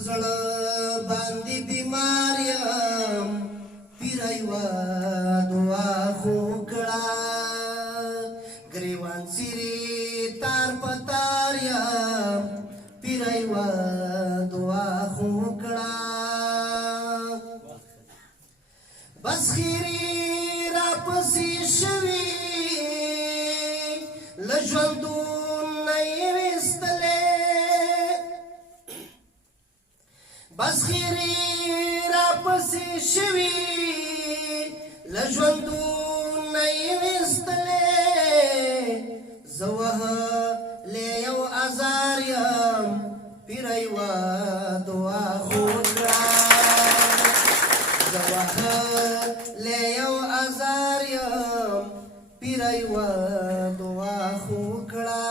پزړه باندې بیمار یم پیره یوه دعا خو کړه ګریوان سیرې تار په تار یم پیره یوه دعا خو کړه بس خیرې راپسې شوي له ژوندون نه یې ویستلې بس خیرې راپسې شوي له ژوندون نه یې ویستلې زه وهلی یو ازار یم پیره یوه دعا خو کړه زه وهلی یو ازار یم پیره یوه دعا خو کړه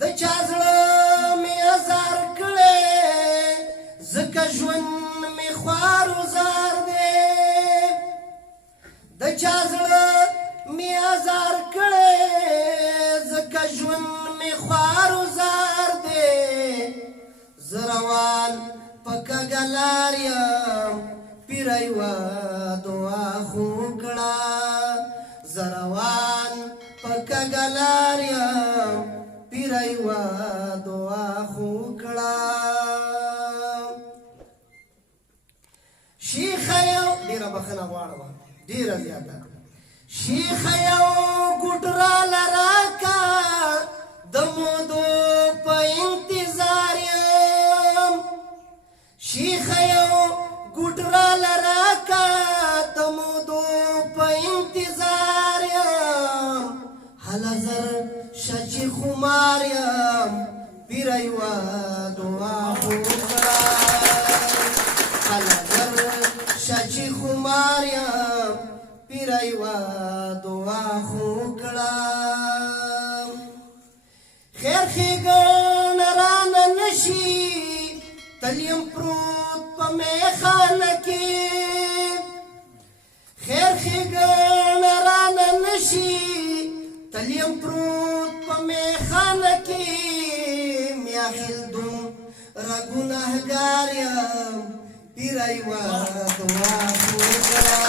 د چا زړه مې ازار کړی ځکه ژوند مې خوار وزار دی د چا زړه مې ازار کړی ځکه ژوند مې خوار وزار دی زه روان په کږه لار یم پیره یوه دعا خو کړه زه روان په کږه لار یم پیره یوه دعا خو کړه شیخه یو ډېره بخښنه غواړم ډېره زیاته شیخه یو ګوټ راله راکه د مودو په انتظار یم شیخه یو ګوټ راله راکه د مودو په انتظار یم هله زر شه چې خمار یم پیره یوه دعا خو کړه هله زر شه چې خمار یم پیره یوه دعا خو کړه خیر ښېګڼه رانه نشي تل یم پروت په میخانه کې خیر ښېګڼه رانه نشي تل یم پروت په میخانه کې میاخیل دومره ګنهګار یم پیره یوه دعا خو کړه